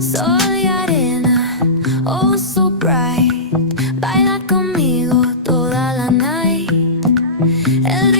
Sol y arena, oh so bright, baila conmigo toda la night. El